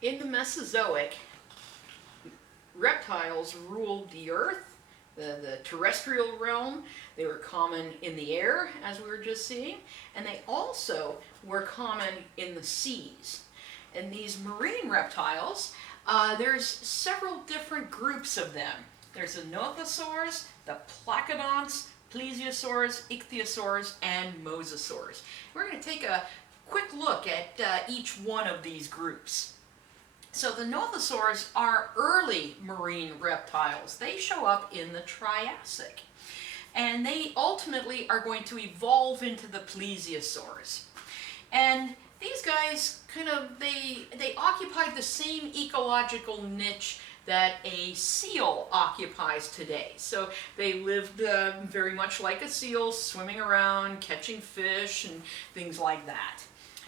In the Mesozoic, reptiles ruled the earth, the terrestrial realm. They were common in the air, as we were just seeing, and they also were common in the seas. And these marine reptiles, there's several different groups of them. There's the nothosaurs, the placoodonts, plesiosaurs, ichthyosaurs, and mosasaurs. We're going to take a quick look at each one of these groups. So the nothosaurs are early marine reptiles. They show up in the Triassic. And they ultimately are going to evolve into the plesiosaurs. And these guys they occupied the same ecological niche that a seal occupies today. So they lived very much like a seal, swimming around, catching fish, and things like that.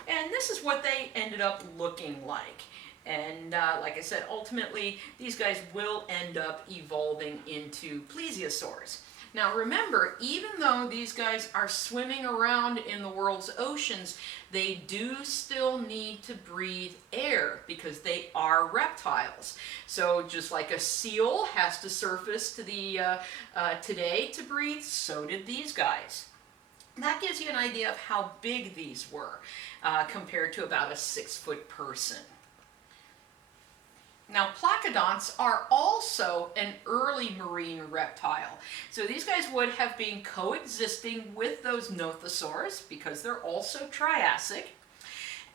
And this is what they ended up looking like. And like I said, ultimately, these guys will end up evolving into plesiosaurs. Now remember, even though these guys are swimming around in the world's oceans, they do still need to breathe air because they are reptiles. So just like a seal has to surface to the today to breathe, so did these guys. That gives you an idea of how big these were compared to about a 6-foot person. Now, placoodonts are also an early marine reptile. So these guys would have been coexisting with those nothosaurs because they're also Triassic.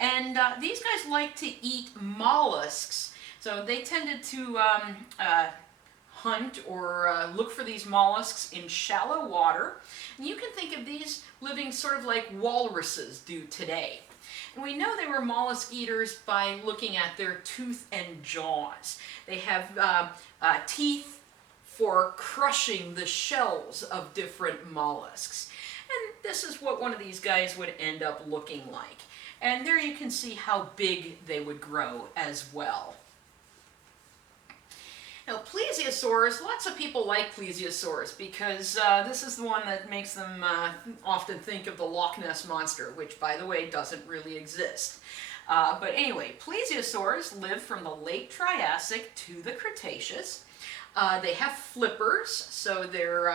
And these guys like to eat mollusks. So they tended to hunt or look for these mollusks in shallow water. And you can think of these living sort of like walruses do today. And we know they were mollusk eaters by looking at their tooth and jaws. They have teeth for crushing the shells of different mollusks. And this is what one of these guys would end up looking like. And there you can see how big they would grow as well. Now, plesiosaurs, lots of people like plesiosaurs because this is the one that makes them often think of the Loch Ness Monster, which, by the way, doesn't really exist. But anyway, plesiosaurs live from the late Triassic to the Cretaceous. They have flippers, so their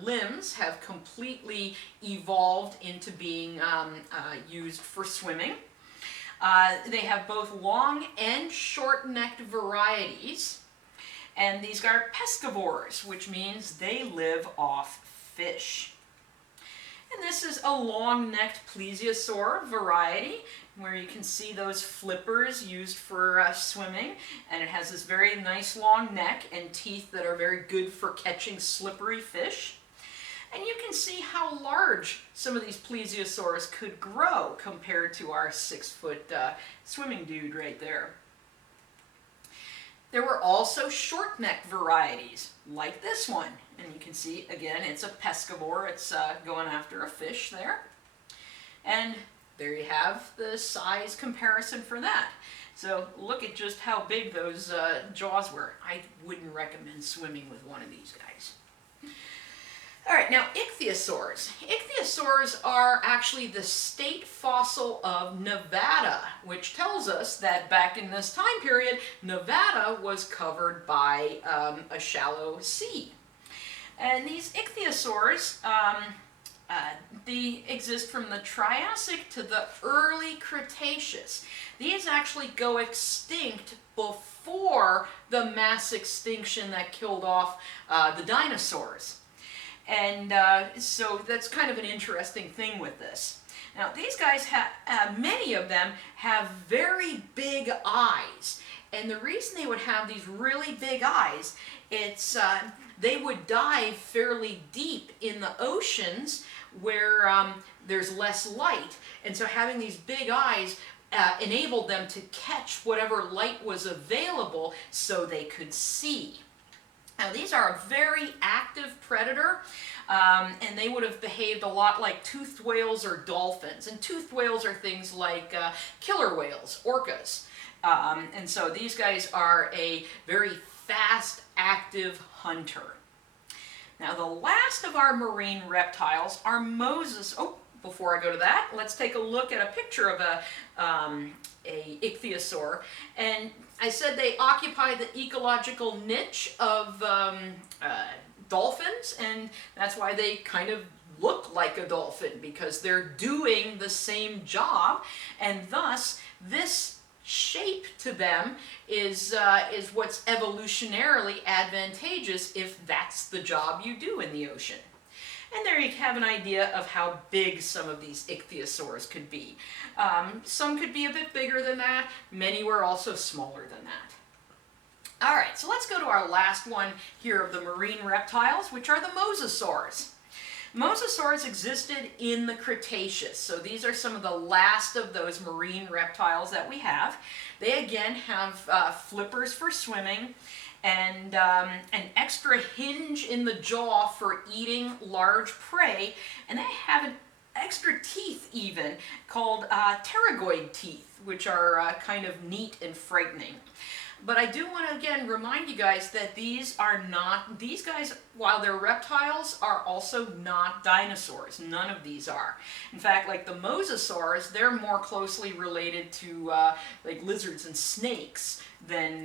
limbs have completely evolved into being used for swimming. They have both long and short-necked varieties, and these are pescivores, which means they live off fish. And this is a long-necked plesiosaur variety, where you can see those flippers used for swimming, and it has this very nice long neck and teeth that are very good for catching slippery fish. And you can see how large some of these plesiosaurs could grow compared to our 6-foot swimming dude right there. There were also short-necked varieties, like this one. And you can see, again, it's a pescivore. It's going after a fish there. And there you have the size comparison for that. So look at just how big those jaws were. I wouldn't recommend swimming with one of these guys. All right, now ichthyosaurs. Ichthyosaurs are actually the state fossil of Nevada, which tells us that back in this time period, Nevada was covered by a shallow sea. And these ichthyosaurs, they exist from the Triassic to the early Cretaceous. These actually go extinct before the mass extinction that killed off the dinosaurs. And so that's kind of an interesting thing with this. Now these guys have, many of them have very big eyes. And the reason they would have these really big eyes, it's they would dive fairly deep in the oceans where there's less light. And so having these big eyes enabled them to catch whatever light was available so they could see. Now these are a very active predator, and they would have behaved a lot like toothed whales or dolphins. And toothed whales are things like killer whales, orcas. And so these guys are a very fast, active hunter. Now the last of our marine reptiles are before I go to that, let's take a look at a picture of a ichthyosaur. And I said they occupy the ecological niche of dolphins, and that's why they kind of look like a dolphin, because they're doing the same job, and thus this shape to them is what's evolutionarily advantageous if that's the job you do in the ocean. And there you have an idea of how big some of these ichthyosaurs could be. Some could be a bit bigger than that. Many were also smaller than that. All right, so let's go to our last one here of the marine reptiles, which are the mosasaurs. Mosasaurs existed in the Cretaceous, so these are some of the last of those marine reptiles that we have. They again have flippers for swimming, and an extra hinge in the jaw for eating large prey, and they have an extra teeth even called pterygoid teeth, which are kind of neat and frightening. But I do want to again remind you guys that these guys, while they're reptiles, are also not dinosaurs. None of these are. In fact, like the mosasaurs, they're more closely related to like lizards and snakes than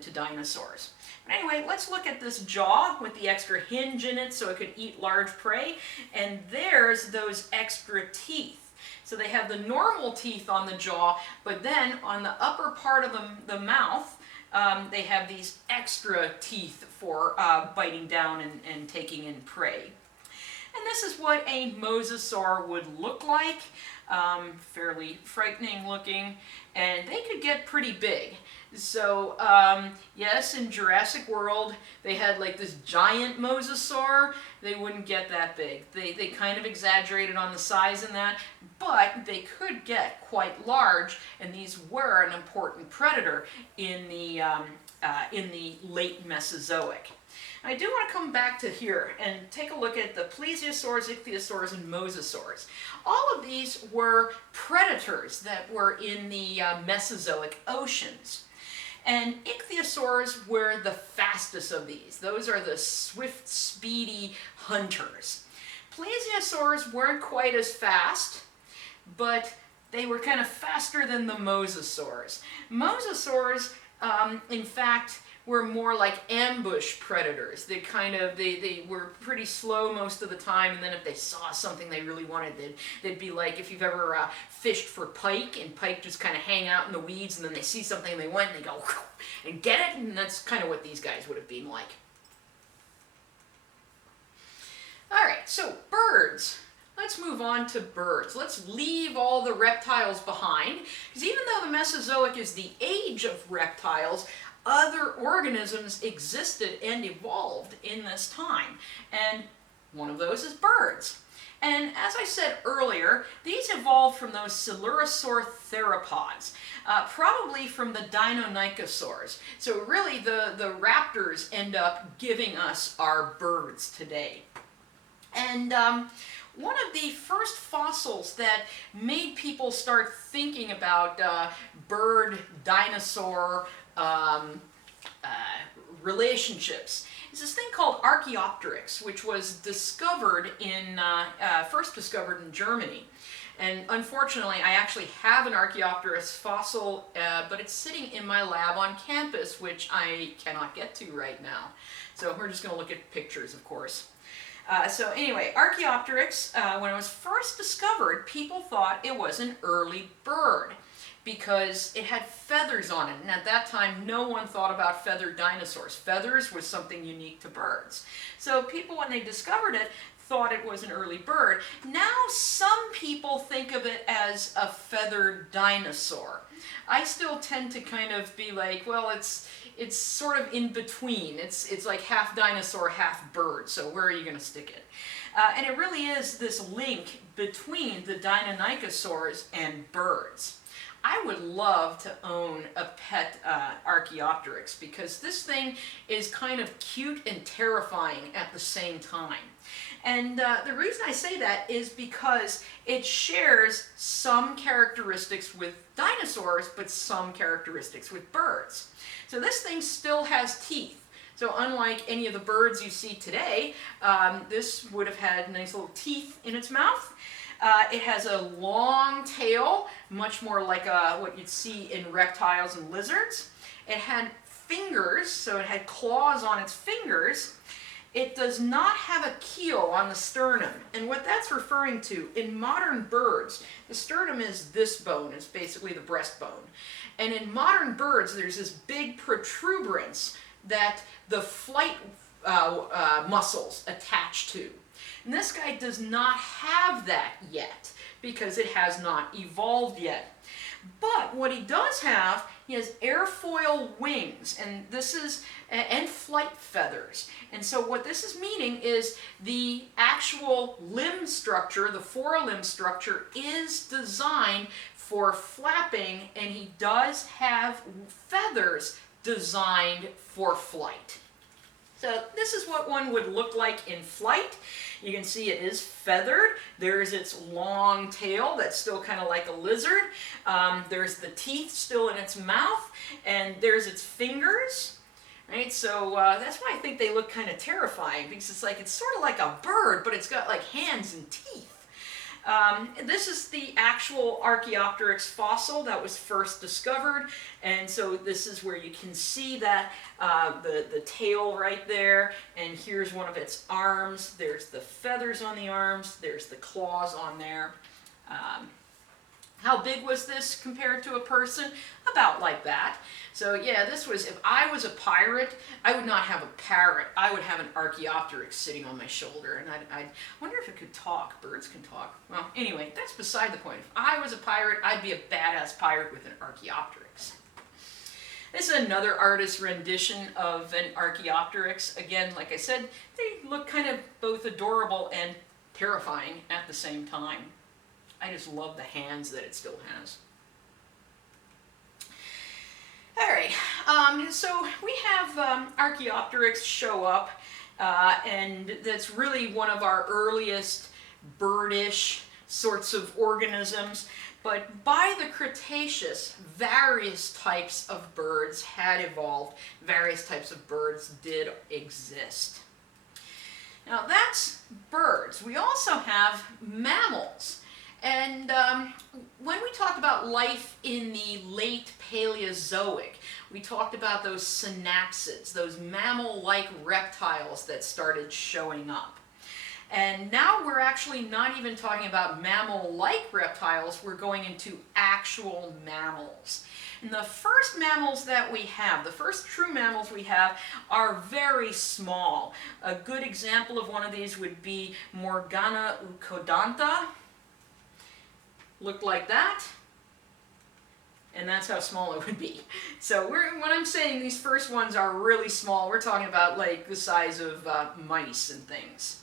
to dinosaurs. But anyway, let's look at this jaw with the extra hinge in it so it could eat large prey. And there's those extra teeth. So they have the normal teeth on the jaw, but then on the upper part of the mouth, they have these extra teeth for biting down and taking in prey. And this is what a mosasaur would look like. Fairly frightening looking, and they could get pretty big. So yes, in Jurassic World they had like this giant mosasaur. They wouldn't get that big. They kind of exaggerated on the size in that, but they could get quite large, and these were an important predator in the late Mesozoic. I do want to come back to here and take a look at the plesiosaurs, ichthyosaurs, and mosasaurs. All of these were predators that were in the Mesozoic oceans. And ichthyosaurs were the fastest of these. Those are the swift, speedy hunters. Plesiosaurs weren't quite as fast, but they were kind of faster than the mosasaurs. Mosasaurs, in fact, were more like ambush predators. They were pretty slow most of the time, and then if they saw something they really wanted, they'd be like, if you've ever fished for pike, and pike just kind of hang out in the weeds, and then they see something they want, and they go and get it, and that's kind of what these guys would have been like. All right, so birds. Let's move on to birds. Let's leave all the reptiles behind, because even though the Mesozoic is the age of reptiles, other organisms existed and evolved in this time, and one of those is birds. And as I said earlier, these evolved from those coelurosaur theropods, probably from the Deinonychosaurs. So really the raptors end up giving us our birds today. And one of the first fossils that made people start thinking about bird-dinosaur relationships is this thing called Archaeopteryx, which was discovered first discovered in Germany. And unfortunately, I actually have an Archaeopteryx fossil, but it's sitting in my lab on campus, which I cannot get to right now. So we're just going to look at pictures, of course. So anyway, Archaeopteryx, when it was first discovered, people thought it was an early bird, because it had feathers on it, and at that time no one thought about feathered dinosaurs. Feathers was something unique to birds. So people, when they discovered it, thought it was an early bird. Now some people think of it as a feathered dinosaur. I still tend to kind of be like, well, it's sort of in between. It's like half dinosaur, half bird, so where are you going to stick it? And it really is this link between the Deinonychosaurs and birds. I would love to own a pet Archaeopteryx, because this thing is kind of cute and terrifying at the same time. And the reason I say that is because it shares some characteristics with dinosaurs, but some characteristics with birds. So this thing still has teeth. So unlike any of the birds you see today, this would have had nice little teeth in its mouth. It has a long tail, much more like what you'd see in reptiles and lizards. It had fingers, so it had claws on its fingers. It does not have a keel on the sternum, and what that's referring to, in modern birds, the sternum is this bone, it's basically the breastbone. And in modern birds, there's this big protuberance that the flight muscles attach to. And this guy does not have that yet, because it has not evolved yet. But what he does have, he has airfoil wings, and and flight feathers. And so what this is meaning is the actual limb structure, the forelimb structure, is designed for flapping, and he does have feathers designed for flight. So this is what one would look like in flight. You can see it is feathered. There's its long tail that's still kind of like a lizard. There's the teeth still in its mouth, and there's its fingers. Right? So that's why I think they look kind of terrifying, because it's sort of like a bird, but it's got like hands and teeth. This is the actual Archaeopteryx fossil that was first discovered, and so this is where you can see that the tail right there, and here's one of its arms. There's the feathers on the arms, there's the claws on there. How big was this compared to a person? About like that. So yeah, this was, if I was a pirate, I would not have a parrot. I would have an Archaeopteryx sitting on my shoulder, and I'd wonder if it could talk. Birds can talk. Well, anyway, that's beside the point. If I was a pirate, I'd be a badass pirate with an Archaeopteryx. This is another artist's rendition of an Archaeopteryx. Again, like I said, they look kind of both adorable and terrifying at the same time. I just love the hands that it still has. Alright, so we have Archaeopteryx show up, and that's really one of our earliest birdish sorts of organisms. But by the Cretaceous, various types of birds had evolved. Various types of birds did exist. Now that's birds. We also have mammals. And when we talked about life in the late Paleozoic, we talked about those synapsids, those mammal-like reptiles that started showing up. And now we're actually not even talking about mammal-like reptiles, we're going into actual mammals. And the first mammals that we have, the first true mammals we have, are very small. A good example of one of these would be Morgana ucodonta. Looked like that, and that's how small it would be. So when I'm saying these first ones are really small, we're talking about like the size of mice and things.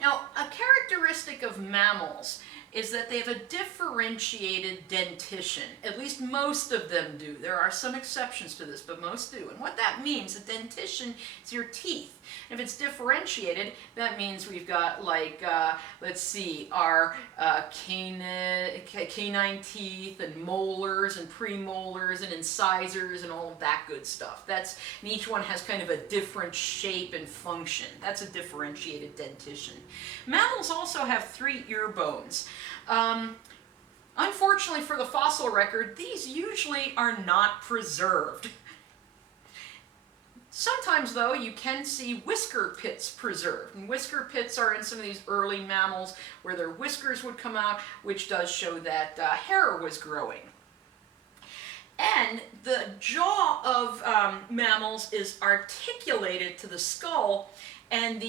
Now, a characteristic of mammals is that they have a differentiated dentition. At least most of them do. There are some exceptions to this, but most do. And what that means, a dentition is your teeth. If it's differentiated, that means we've got like, let's see, our canine teeth and molars and premolars and incisors and all of that good stuff. And each one has kind of a different shape and function. That's a differentiated dentition. Mammals also have 3 ear bones. Unfortunately for the fossil record, these usually are not preserved. Sometimes, though, you can see whisker pits preserved. And whisker pits are in some of these early mammals where their whiskers would come out, which does show that hair was growing. And the jaw of mammals is articulated to the skull, and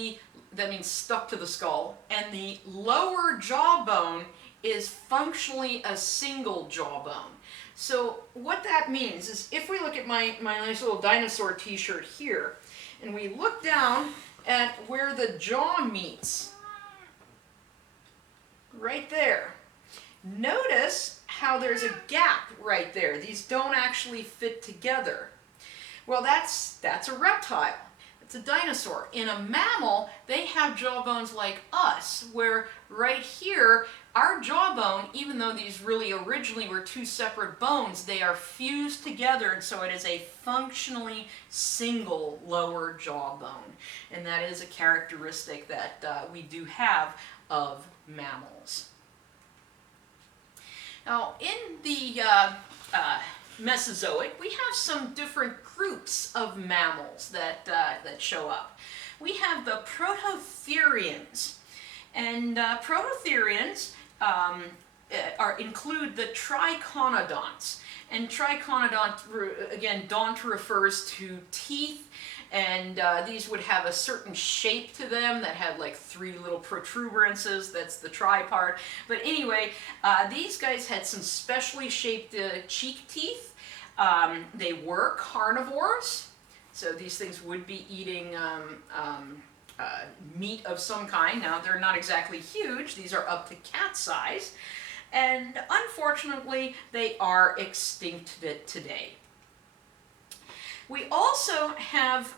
that means stuck to the skull, and the lower jawbone is functionally a single jawbone. So what that means is, if we look at my nice little dinosaur t-shirt here, and we look down at where the jaw meets, right there, notice how there's a gap right there. These don't actually fit together. Well, that's a reptile. It's a dinosaur. In a mammal, they have jawbones like us, where right here, our jawbone, even though these really originally were 2 separate bones, they are fused together, and so it is a functionally single lower jawbone. And that is a characteristic that we do have of mammals. Now, in the Mesozoic, we have some different groups of mammals that show up. We have the Prototherians, and Prototherians include the triconodonts. And triconodont, again, dont refers to teeth, and these would have a certain shape to them that had like 3 little protuberances. That's the tri part. But anyway, these guys had some specially shaped cheek teeth. They were carnivores, so these things would be eating meat of some kind. Now, they're not exactly huge. These are up to cat size. And unfortunately, they are extinct today. We also have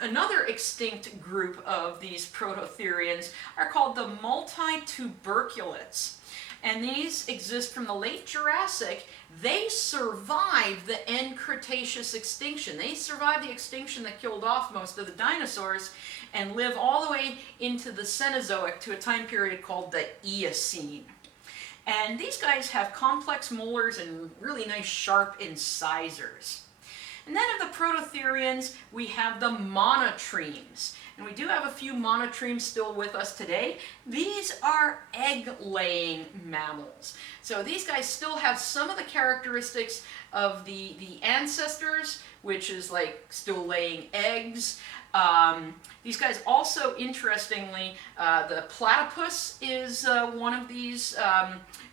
another extinct group of these Prototherians are called the multituberculates. And these exist from the late Jurassic. They survived the end Cretaceous extinction. They survived the extinction that killed off most of the dinosaurs and live all the way into the Cenozoic to a time period called the Eocene. And these guys have complex molars and really nice sharp incisors. And then of the Prototherians, we have the monotremes. And we do have a few monotremes still with us today. These are egg-laying mammals. So these guys still have some of the characteristics of the ancestors, which is like still laying eggs. These guys also, interestingly, the platypus is one of these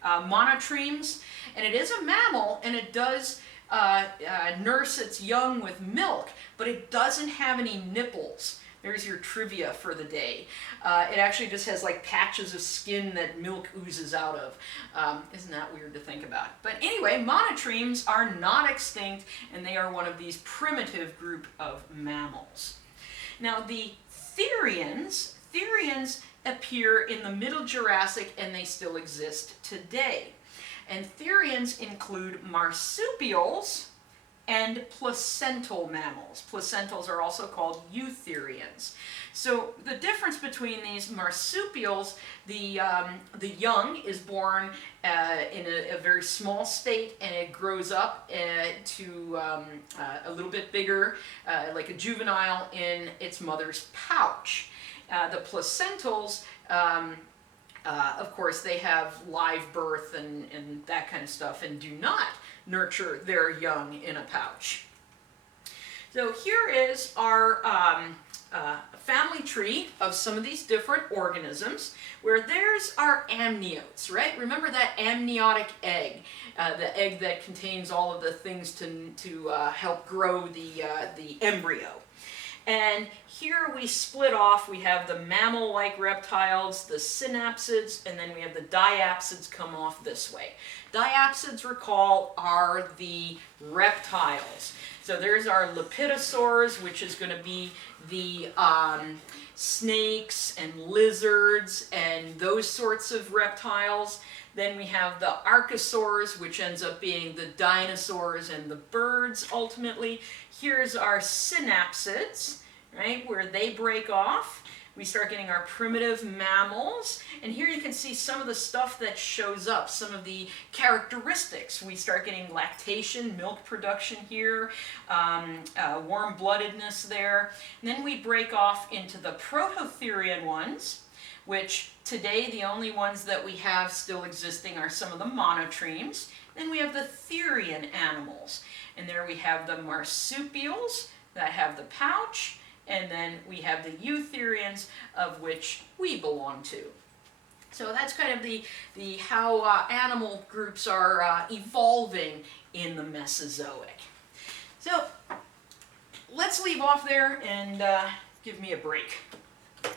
monotremes, and it is a mammal, and it does nurse its young with milk, but it doesn't have any nipples. There's your trivia for the day. It actually just has like patches of skin that milk oozes out of. Isn't that weird to think about? But anyway, monotremes are not extinct, and they are one of these primitive group of mammals. Now, the Therians appear in the Middle Jurassic, and they still exist today. And Therians include marsupials and placental mammals. Placentals are also called eutherians. So the difference between these marsupials, the young is born in a very small state, and it grows up to a little bit bigger, like a juvenile, in its mother's pouch. The placentals, of course, they have live birth and that kind of stuff, and do not nurture their young in a pouch. So here is our family tree of some of these different organisms, where there's our amniotes, right? Remember that amniotic egg, the egg that contains all of the things to help grow the embryo. And here we split off. We have the mammal-like reptiles, the synapsids, and then we have the diapsids come off this way. Diapsids, recall, are the reptiles. So there's our lepidosaurs, which is going to be the snakes and lizards and those sorts of reptiles. Then we have the archosaurs, which ends up being the dinosaurs and the birds ultimately. Here's our synapsids, right, where they break off. We start getting our primitive mammals, and here you can see some of the stuff that shows up, some of the characteristics. We start getting lactation, milk production here, warm-bloodedness there. And then we break off into the Prototherian ones, which today the only ones that we have still existing are some of the monotremes. Then we have the Therian animals, and there we have the marsupials that have the pouch, and then we have the eutherians, of which we belong to. So that's kind of the how animal groups are evolving in the Mesozoic. So let's leave off there and give me a break.